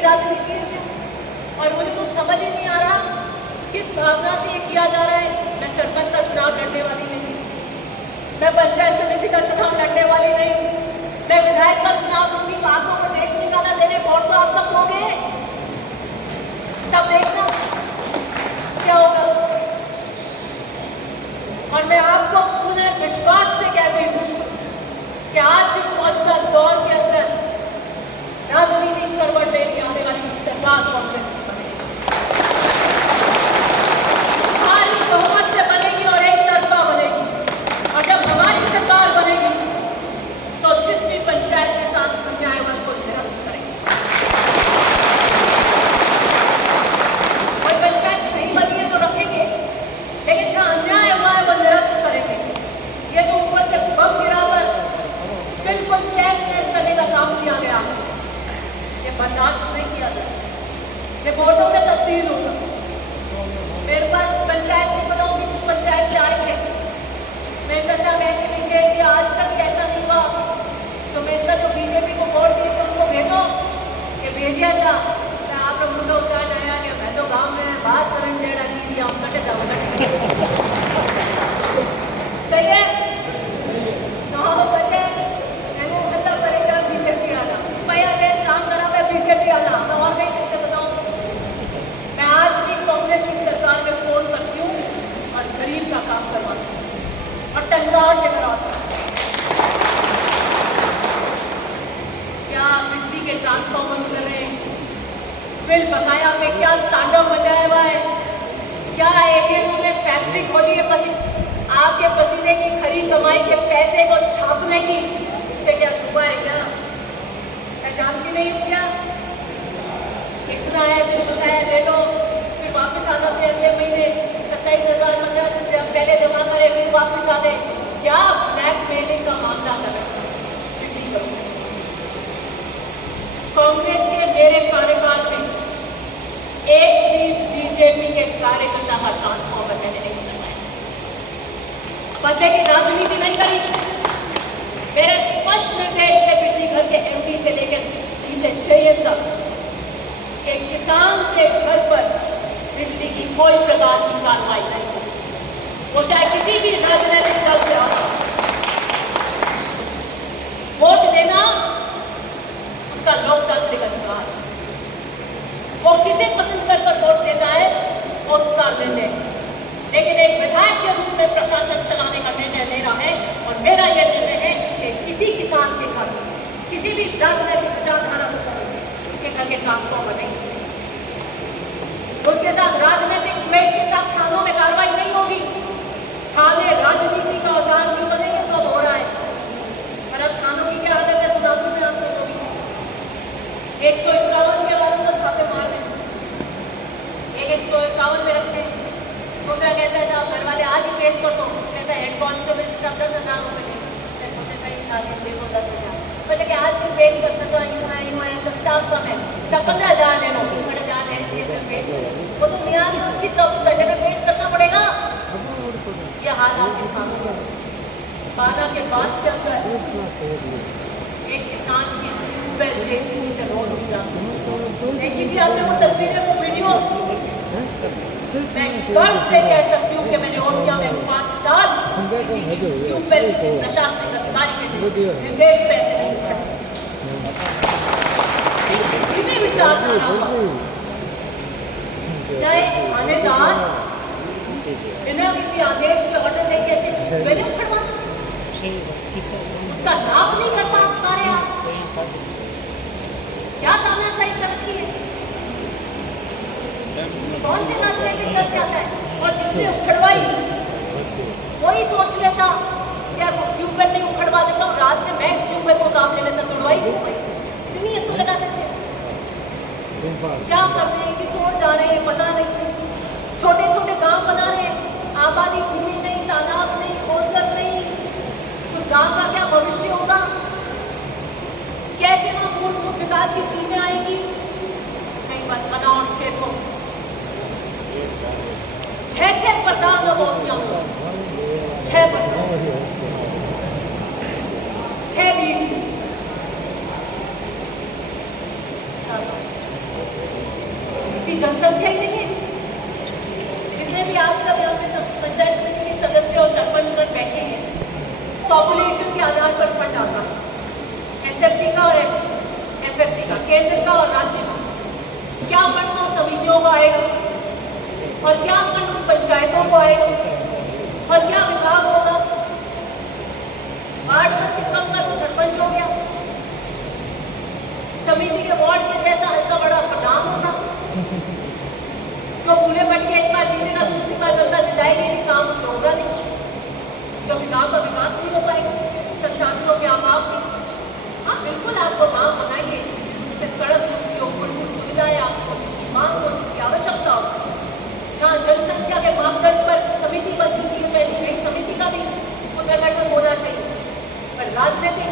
की राजनीति है और मुझे तो समझ ही नहीं आ रहा किस भावना से ये किया जा रहा है। मैं सरपंच का चुनाव लड़ने वाली नहीं, मैं पंचायत समिति का चुनाव लड़ने वाली नहीं, मैं विधायक का चुनाव लूंगी तो आपको को देश निकाला देने वोट तो आप सब लोगे, तब देखना क्या होगा। और मैं आपको पूरे विश्वास से कहती हूँ कि आज इस मौजूदा दौर के अंदर राजनीतिक करवट लेके आने वाली सरकार कांग्रेस की बनेगी, भारी बहुमत से बनेगी और एक तरफा बनेगी। और जब हमारी सरकार बनेगी तो जिस भी पंचायत के साथ अन्याय हुआ उसको निरस्त करेंगे। कोई पंचायत नहीं बनी है तो रखेंगे, लेकिन जहाँ अन्याय हुआ है वो निरस्त करेंगे। ये तो ऊपर से बम गिराकर बिल्कुल तहस-नहस करने का काम किया गया है, ये बर्दाश्त नहीं किया जाए, ये वोटों में तब्दील होगा। मेरे पास पंचायत नहीं बताऊँ कि कुछ पंचायत से आए थे, मैं कहता वैसे नहीं दे दिया, आज तक कैसा नहीं हुआ, तो मैं जो बीजेपी को वोट दिए थे उनको भेजो, ये भेजिया था आप लोग मुझे उतार आया कि मैं तो गाँव में बात करने दे रहा नहीं दिया, कटे जाऊँगा सही है तो बचे मैंने मतलब करेगा बीजेपी आना भैया ये काम करा मैं बीजेपी आना मैं और नहीं कैसे बताऊँ। मैं आज भी कांग्रेस की सरकार में फोन करती हूँ और गरीब का काम करवाती हूँ और टंगार से करवाती हूँ। क्या बिजली के ट्रांसफॉर्मर चले, बिल बकाया में क्या तांडव मचाया हुआ है, क्या एक में फैक्ट्री खोली है आपके पसीने की खरी कमाई के पैसे को छापने की, इससे क्या छुपा है क्या? मैं जानती नहीं हूँ क्या इतना है फिर बताया दे दो फिर वापस आना थे अगले महीने 27,000 पहले जमा करे फिर वापस आ दे, क्या ब्लैकमेलिंग का मामला कर रहे हैं। कांग्रेस के मेरे कार्यकाल में एक भी बीजेपी के कार्यकर्ता का ट्रांसफॉर्मर मैंने नहीं करवाया, पते की राजनीति नहीं करी। मेरे स्पष्ट निर्देश थे बिजली घर के एमपी से लेकर नीचे चाहिए तक कि किसान के घर पर बिजली की कोई प्रकार की कार्रवाई नहीं करी, वो चाहे किसी भी राजनीतिक दल से आता। वोट देना उसका लोकतांत्रिक अधिकार है, वो किसे पसंद कर वोट देता है वो उसका निर्णय, लेकिन एक विधायक के रूप में प्रशासन चलाने का निर्णय लेना है। और मेरा यह निर्णय है कि किसी किसान के घर किसी भी राजनीतिक विचारधारा उसके घर के काम को बनेंगे, उसके साथ राजनीतिक में के साथ थानों में कार्रवाई नहीं होगी। थाने राजनीति का औजार क्यों बनेंगे तो हो रहा है, पर अब थानों की क्या हालत है सुनाती में आपको होगी। 151 के बाद तो छापे मार दें, 151 में रखते हैं तो क्या कहता है घर वाले आज ही पेश कर दो, कहता है हेड कॉन्स्टेबल सब 10,000 रुपये देखो 10,000 बोले कि आज भी पेश कर सकते यूँ है सब स्टाफ कम है सब 15,000 ले लो, 15,000 है वो तो मियाँ उसकी जगह पेश करना पड़ेगा। ये हाल आपके सामने बाधा के बाद के अंदर एक किसान की से रोड उठ जाती, देखिए भी आपने वो तस्वीरें वो वीडियो, मैं गर्व से कह सकती हूँ कि मैंने ओसिया में 5 साल प्रशासनिक अधिकारी के निर्देश पैसे नहीं चाहे थानेदार बिना किसी आदेश के ऑर्डर देके ऐसे मैंने उखड़वा उसका लाभ नहीं करता कार्य क्या तानाशाही कर रखी है, कौन से राजनीतिक दल जाता है और जिसने उखड़वाई वही सोच लेता यार वो ट्यूबवेल नहीं उखड़वा देता हूँ रात से मैं इस ट्यूबवेल को काम ले लेता, तोड़वाई इतनी ये तो लगा देते क्या कर रहे हैं, किस ओर जा रहे हैं पता नहीं। छोटे छोटे गांव बना रहे हैं, आबादी भूमि नहीं, तालाब नहीं, ओजन नहीं, तो गांव का क्या भविष्य होगा, कैसे वहाँ मूलभूत विकास की चीजें आएंगी, नहीं बस बनाओ क्षेत्रों 6 प्रधान अवस्था 6 भी इतनी जनसंख्या ही नहीं है। जितने भी आप सब यहाँ पे पंचायत समिति के सदस्य और सरपंच बैठे हैं, पॉपुलेशन के आधार पर फंड आता है, एसएफसी का और एफएफसी का, केंद्र का और राज्य का। क्या फंड तो समितियों को आएगा और क्या फंड उन पंचायतों को आएगा और क्या विभाग होगा। वार्ड का सिस्टम का तो सरपंच हो गया, समिति के वार्ड के जैसा हल्का बड़ा प्रधान होगा, जो पूरे बट के एक बार जीतेगा दूसरी बार जनता जिताएगी नहीं, काम होगा नहीं, जो गाँव का विकास नहीं हो पाएगा, संसाधनों के अभाव में। हाँ बिल्कुल, आपको गाँव बनाइए जिससे सड़क हो, मूलभूत सुविधाएं आपको, जिसकी मांग हो, जिसकी आवश्यकता हो, जहाँ जनसंख्या के मापदंड पर समिति बनती है, एक समिति का भी पुनर्गठन होना चाहिए। पर राजनीतिक